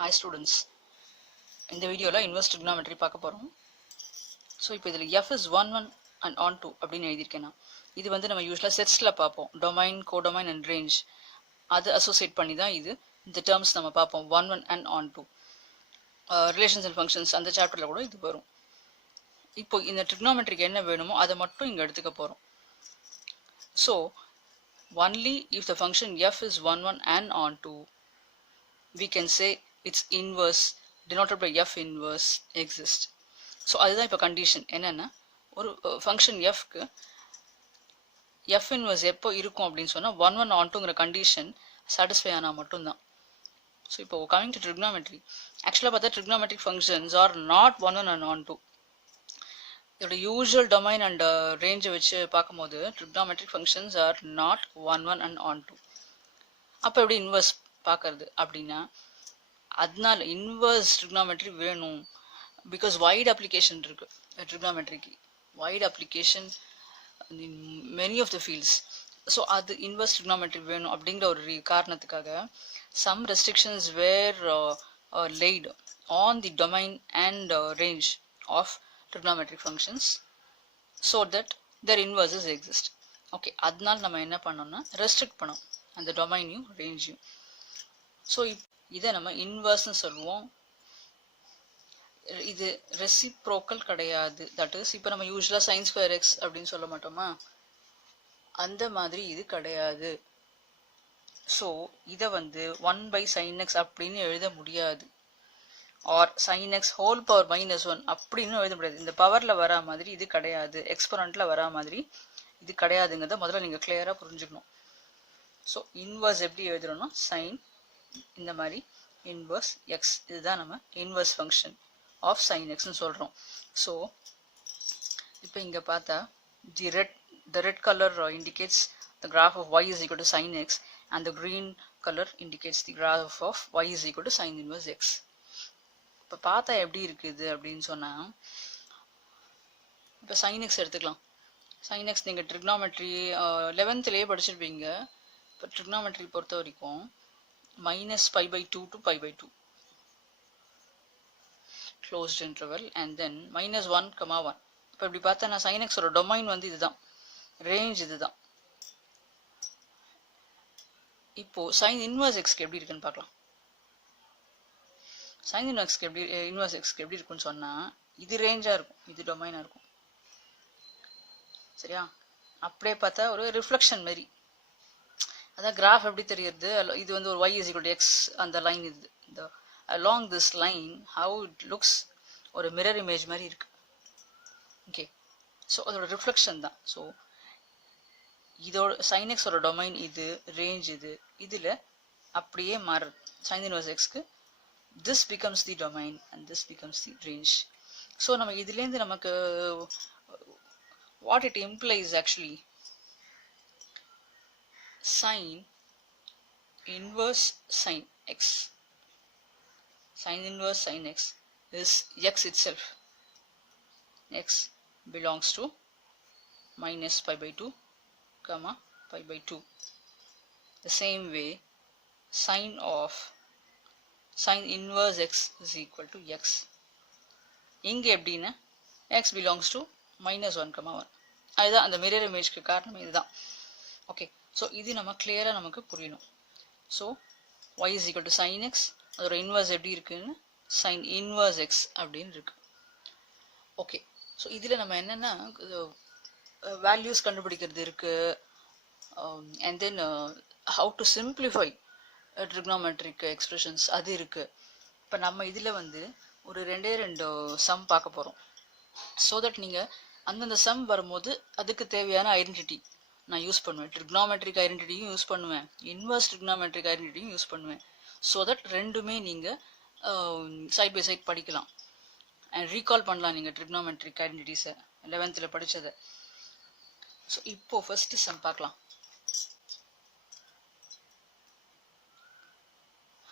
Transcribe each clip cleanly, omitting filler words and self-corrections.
Hi students, இந்த வீடியோவில் inverse trigonometry பார்க்க போகிறோம். ஸோ இப்போ இதில் f is 1 1 and on 2 அப்படின்னு எழுதியிருக்கேன் நான். இது வந்து நம்ம யூஸ்வலாக செட்ஸில் பார்ப்போம். டொமைன், கோடொமைன் அண்ட் ரேஞ்ச் அது அசோசியேட் பண்ணி தான் இந்த டேர்ம்ஸ் நம்ம பார்ப்போம். 1 1 and on 2 relations and functions அந்த சாப்டரில் கூட இது வரும். இப்போ இந்த ட்ரிக்னாமெட்ரிக்கு என்ன வேணுமோ அதை மட்டும் இங்கே எடுத்துக்க போகிறோம். So only if the function f is 1 1 and on 2 we can say its inverse denoted by f inverse exist. So அதுதான் இப்போ கண்டிஷன். என்னென்னா ஒரு ஃபங்க்ஷன் எஃப்க்கு எஃப் இன்வர்ஸ் எப்போ இருக்கும் அப்படின்னு சொன்னால் 1 1 on 2ங்கிற கண்டிஷன் சாட்டிஸ்ஃபை ஆனால் மட்டும்தான். ஸோ இப்போ கமிங் டு ட்ரிக்னாமெட்ரி, ஆக்சுவலாக பார்த்தா trigonometric functions R not 1 1 and on 2. இதோட யூஸ்வல் டொமைன் அண்ட் ரேஞ்சை வச்சு பார்க்கும்போது trigonometric functions R not 1 1 and on 2. அப்போ எப்படி இன்வர்ஸ் பார்க்கறது அப்படின்னா, அதனால இன்வர்ஸ் ட்ரிக்னாமெட்ரி வேணும். பிகாஸ் வைட் அப்ளிகேஷன் இருக்குது ட்ரிக்னாமெட்ரிக்கு, wide application in many of the fields. So அது இன்வர்ஸ் ட்ரிக்னாமெட்ரி வேணும் அப்படிங்கிற ஒரு காரணத்துக்காக some restrictions were laid on the domain and range of trigonometric functions so that their inverses exist. Okay, அதனால நம்ம என்ன பண்ணோம்னா ரெஸ்ட்ரிக்ட் பண்ணோம் அந்த டொமைனையும் ரேஞ்சையும். ஸோ இதை நம்ம இன்வர்ஸ்ன்னு சொல்லுவோம். இது ரெசிப்ரோக்கல் கிடையாது. தட் இஸ் இப்போ நம்ம யூஸ்வலாக sin square x அப்படின்னு சொல்ல மாட்டோமா, அந்த மாதிரி இது கிடையாது. ஸோ இதை வந்து 1/sin x அப்படின்னு எழுத முடியாது, R sin x whole power -1 அப்படின்னு எழுத முடியாது. இந்த பவரில் வரா மாதிரி இது கிடையாது, எக்ஸ்பொனண்ட்டில் வரா மாதிரி இது கிடையாதுங்கிறத முதல்ல நீங்கள் கிளியராக புரிஞ்சுக்கணும். ஸோ இன்வர்ஸ் எப்படி எழுதுறோம்னா சைன் இந்த மாதிரி இன்வர்ஸ் எக்ஸ், இதுதான் நம்ம இன்வர்ஸ் ஃபங்க்ஷன் ஆஃப் sin xன்னு சொல்கிறோம். ஸோ இப்போ இங்கே பார்த்தா the red color indicates the graph of y is equal to sin x and the green color indicates the graph of y is equal to sin inverse x. இப்போ பார்த்தா எப்படி இருக்குது அப்படின்னு சொன்னால், இப்போ sin x எடுத்துக்கலாம். sin x நீங்கள் trigonometry 11th படிச்சிருப்பீங்க. இப்போ ட்ரிக்னாமெட்ரி பொறுத்த வரைக்கும் -π/2 to π/2 closed interval and then -1, 1. இப்போ இப்படி பார்த்தா நான் sin x ஓட டொமைன் வந்து இதுதான், ரேஞ்ச் இதுதான். இப்போ sin inverse x எப்படி இருக்குன்னு பார்க்கலாம். sin inverse x எப்படி இருக்குன்னு சொன்னால் இது ரேஞ்சாக இருக்கும், இது டொமைனாக இருக்கும். சரியா? அப்படியே பார்த்தா ஒரு ரிஃப்ளெக்ஷன் மாரி, அதான் கிராஃப் எப்படி தெரியுது. இது வந்து ஒரு y is equal to x, அந்த லைன் இது. இந்த along this line how it looks ஒரு மிரர் இமேஜ் மாதிரி இருக்கு. ஓகே, ஸோ அதோட ரிஃப்ளெக்ஷன் தான். ஸோ இதோட sin x ஓட டொமைன் இது, ரேஞ்ச் இது, இதில் அப்படியே மாறுது. sin inverse x-க்கு this becomes the domain and this becomes the range. So நம்ம இதுலேருந்து நமக்கு what it implies actually, sin inverse sin x, sin inverse sin x is x itself. X belongs to -π/2, π/2. The same way sin inverse x is equal to x. இங்கே எப்படின்னா x belongs to -1, 1. அதுதான் அந்த mirror இமேஜ்க்கு காரணம் இதுதான். Okay, so இது நம்ம கிளியராக நமக்கு புரியணும். So y is equal to sin x, அதோட இன்வர்ஸ் எப்படி இருக்குன்னு sin inverse x அப்படின்னு இருக்கு. ஓகே, ஸோ இதில் நம்ம என்னென்னா வேல்யூஸ் கண்டுபிடிக்கிறது இருக்கு, and then how to simplify trigonometric expressions அது இருக்கு. இப்போ நம்ம இதில் வந்து ஒரு 2 சம் பார்க்க போகிறோம். ஸோ தட் நீங்கள் அந்தந்த சம் வரும்போது அதுக்கு தேவையான ஐடென்டிட்டி நான் யூஸ் பண்ணுவேன். ட்ரிக்னாமெட்ரிக் ஐடென்டிட்டியும் யூஸ் பண்ணுவேன், இன்வர்ஸ் ட்ரிக்னாமெட்ரிக் ஐடென்டிட்டியும் யூஸ் பண்ணுவேன். ஸோ தட் ரெண்டுமே நீங்கள் சைட் பை சைட் படிக்கலாம் அண்ட் ரீகால் பண்ணலாம் நீங்கள் ட்ரிக்னாமெட்ரிக் ஐடென்டிட்டிஸை 11th படித்ததை. ஸோ இப்போது ஃபஸ்ட்டு சம் பார்க்கலாம்.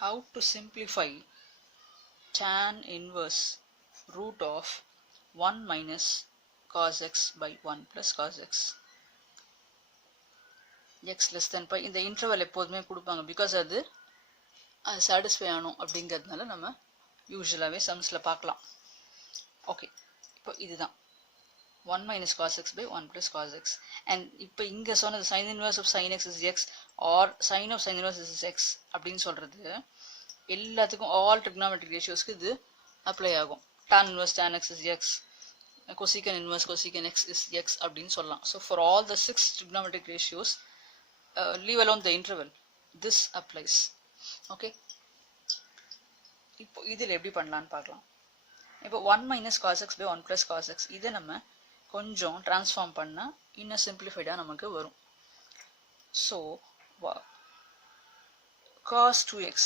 How to simplify tan inverse root of 1 minus cos x by 1 plus cos x. x less than pi இந்த இன்டர்வல் எப்போதுமே கொடுப்பாங்க, பிகாஸ் அது அது சாட்டிஸ்ஃபை ஆகணும் அப்படிங்கிறதுனால நம்ம யூஸ்வலாகவே சம்ஸில் பார்க்கலாம். ஓகே, இப்போ இதுதான் 1 minus cos x by 1 plus cos x. And இப்போ இங்கே சொன்னது sin inverse of sin x is x or sin of sin inverse is x அப்படின்னு சொல்கிறது எல்லாத்துக்கும் all trigonometric ratiosக்கு இது அப்ளை ஆகும். tan inverse tan x is x, cosecant inverse cosecant x is x அப்படின்னு சொல்லலாம். So for all the 6 trigonometric ratios, leave alone the interval, this applies. Okay, இப்போ இதில் எப்படி பண்ணலான்னு பார்க்கலாம். இப்போ 1 minus cos x by 1 plus cos x இதை நம்ம கொஞ்சம் ட்ரான்ஸ்ஃபார்ம் பண்ணால் இன்னும் சிம்பிளிஃபைடாக நமக்கு வரும். ஸோ cos 2x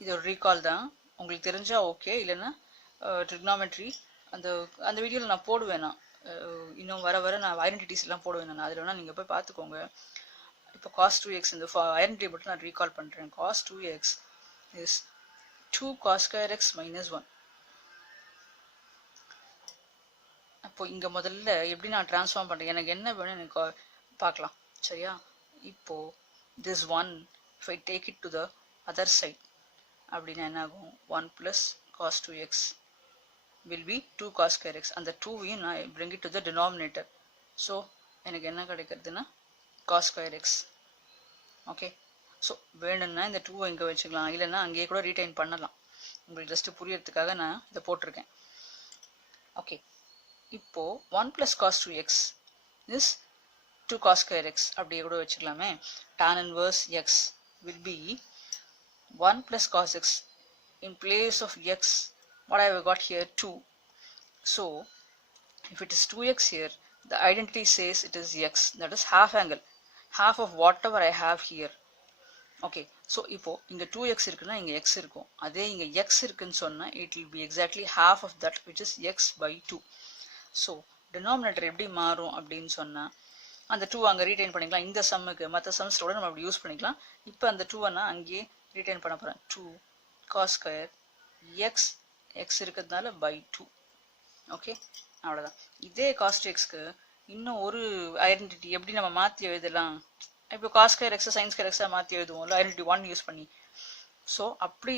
இது ஒரு ரீகால் தான், உங்களுக்கு தெரிஞ்சால் ஓகே, இல்லைன்னா ட்ரிக்னாமெட்ரி அந்த அந்த வீடியோவில் நான் போடுவேன். நான் இன்னும் வர வர நான் ஐடென்டிட்டிஸ் எல்லாம் போடுவேன். நான் அதில் வேணால் நீங்கள் போய் பார்த்துக்கோங்க. இப்போ cos 2x இந்த ஐடென்டிட்டி மட்டும் நான் ரீகால் பண்ணுறேன். cos 2x is 2 cos square x minus 1. அப்போ இங்கே முதல்ல எப்படி நான் ட்ரான்ஸ்ஃபார்ம் பண்ணுறேன், எனக்கு என்ன வேணும் எனக்கு பார்க்கலாம். சரியா, இப்போ this 1 if I take it to the other side அப்படின்னா என்ன ஆகும், 1 plus cos 2x will be 2 cos square x. அந்த 2வையும் நான் bring it to the denominator. So எனக்கு என்ன கிடைக்கிறதுனா cos square x. Okay, so வேணும்னா இந்த 2வை இங்கே வச்சுக்கலாம், இல்லைன்னா அங்கேயே கூட ரீடைன் பண்ணலாம். உங்களுக்கு ஜஸ்ட்டு புரியறதுக்காக நான் இதை போட்டிருக்கேன். ஓகே, இப்போ 1 plus cos 2x is 2 cos square x அப்படியே கூட வச்சுக்கலாமே. tan inverse x will be 1 plus cos x. In place of x, what I have got here 2. So if it is 2x here, the identity says it is x, that is half angle, half of whatever I have here. Okay, so இப்போ இங்கே 2x இருக்குன்னா இங்கே x இருக்கும். அதே இங்கே x இருக்குன்னு சொன்னால் it will be exactly half of that, which is x by 2. So denominator எப்படி மாறும் அப்படின்னு சொன்னால் அந்த 2 அங்கே ரீடைன் பண்ணிக்கலாம். இந்த சம்முக்கு மற்ற சம்ஸோட நம்ம அப்படி யூஸ் பண்ணிக்கலாம். இப்போ அந்த 2 நான் அங்கேயே ரீடைன் பண்ண போகிறேன். 2 cos square x, x இருக்கிறதுனால by 2. ஓகே, அவ்வளோதான். இதே cos 2xக்கு இன்னும் ஒரு ஐடென்டிட்டி எப்படி நம்ம மாற்றி எழுதலாம். இப்போ cos square x sin square x மாற்றி எழுதுவோம்ல ஐடென்டிட்டி 1 யூஸ் பண்ணி. ஸோ அப்படி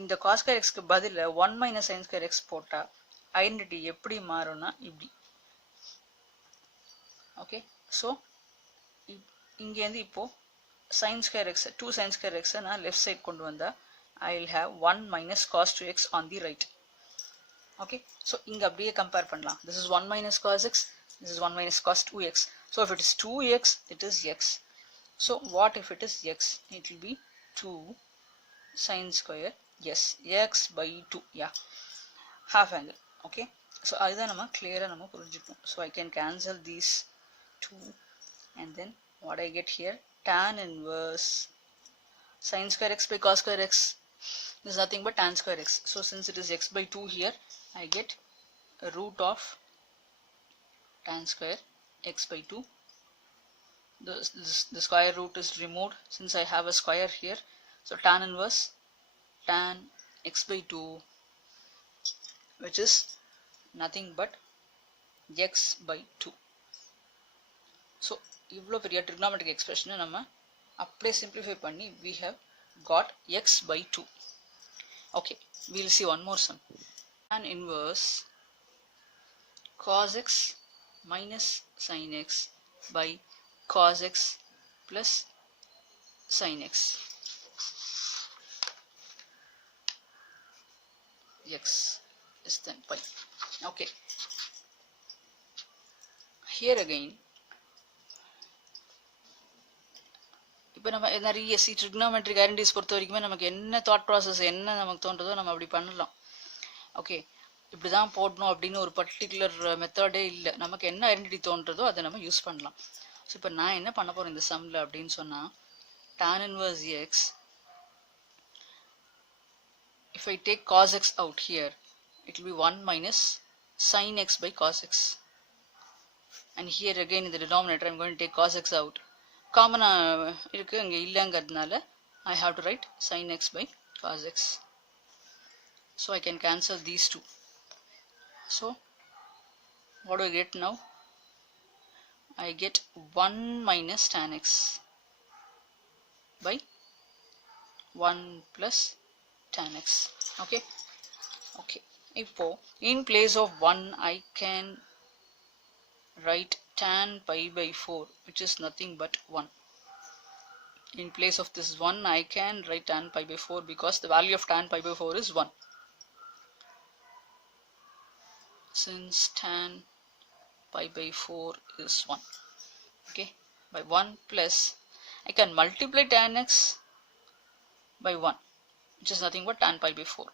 இந்த cos square xக்கு பதில் 1 minus sin square x போட்டால் ஐடென்டிட்டி எப்படி மாறும்னா இப்படி. ஓகே, ஸோ இங்கேருந்து இப்போது sin square x 2 sin square x நான் லெஃப்ட் சைட் கொண்டு வந்தால் I will have 1 minus cos 2x on the right. Okay, so இங்கே அப்படியே கம்பேர் பண்ணலாம். This is 1 minus cos x, this is 1 minus cos 2x. So if it is 2x, it is x. So what if it is x? It will be 2 sin square, yes, x by 2. Yeah, half angle. Okay, so அதுதான் நம்ம clear-ஆ நம்ம புரிஞ்சுக்கணும். So I can cancel these 2 and then what I get here, tan inverse sin square x by cos square x is nothing but tan square x. So since it is x by 2 here, I get a root of tan square x by 2. The square root is removed since I have a square here. So tan inverse tan x by 2, which is nothing but x by 2. So இவ்வளோ பெரிய trigonometric expression நம்ம அப்படியே simplify பண்ணி we have got x by 2. Okay, we'll see one more sum. Tan inverse cos x minus sin x by cos x plus sin x. X is then pi. Okay, here again இப்போ நம்ம நிறைய trigonometric identities பொறுத்த வரைக்குமே நமக்கு என்ன thought process என்ன நமக்கு தோன்றதோ நம்ம அப்படி பண்ணலாம். ஓகே, இப்படி தான் போடணும் அப்படின்னு ஒரு பர்டிகுலர் மெத்தடே இல்லை. நமக்கு என்ன ஐடென்டிட்டி தோன்றதோ அதை நம்ம யூஸ் பண்ணலாம். ஸோ இப்போ நான் என்ன பண்ண போகிறேன் இந்த சம்மில் அப்படின்னு சொன்னால், tan inverse x, if I take cos x out here, it will be 1 minus sin x by cos x. And here again in the denominator I am going to take cos x out. காமனாக இருக்குது, அங்கே இல்லைங்கிறதுனால I have to write sin x by cos x. So I can cancel these two. So what do I get now? I get 1 minus tan x by 1 plus tan x. Okay. Okay. இப்போ in place of 1 I can write tan pi by 4, which is nothing but 1. In place of this 1 I can write tan pi by 4 because the value of tan pi by 4 is 1. Since tan pi by 4 is 1. Okay. By 1 plus I can multiply tan x by 1, which is nothing but tan pi by 4.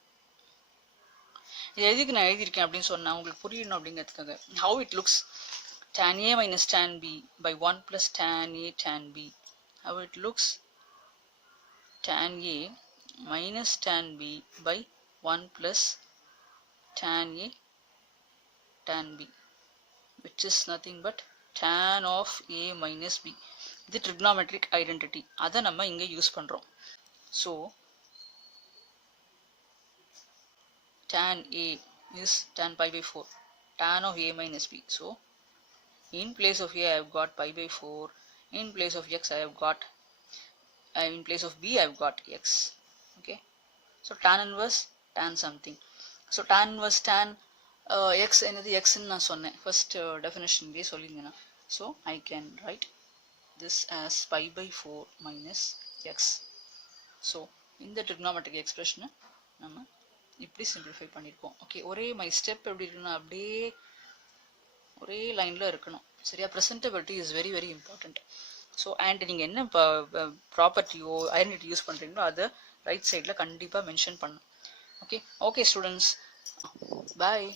இது எதுக்கு நான் எழுதியிருக்கேன் அப்படின்னு சொன்னா உங்களுக்கு புரியணும் அப்படிங்கிறதுக்காக. How it looks, tan a minus tan b by 1 plus tan a tan b. How it looks, tan a minus tan b by 1 plus tan a tan b, which is nothing but tan of a minus b. இது trigonometric identity. அதை நம்ம இங்க use பண்றோம். So tan a is tan pi by 4, tan of a minus b. So in place of a I have got pi by 4, in place of x I have got, in place of b I have got x. Okay. So tan inverse tan something. So tan inverse tan x என்னது x ன்னு நான் சொன்னேன் first definition லயே சொல்லிருந்தேனா. So I can write this as pi by 4 minus x. So இந்த trigonometric expression நம்ம இப்படி simplify பண்ணிருக்கோம். Okay. ஒரே my step எப்படி இருக்குன்னா அப்படியே ஒரே லைன்ல இருக்கணும். சரியா? presentability is very very important. So and நீங்க என்ன ப்ராப்பர்ட்டியோ ஐடென்டிட்டி யூஸ் பண்றீங்களோ அதை ரைட் சைட்ல கண்டிப்பா மென்ஷன் பண்ணணும். ஓகே. ஓகே ஸ்டூடெண்ட்ஸ், பாய்.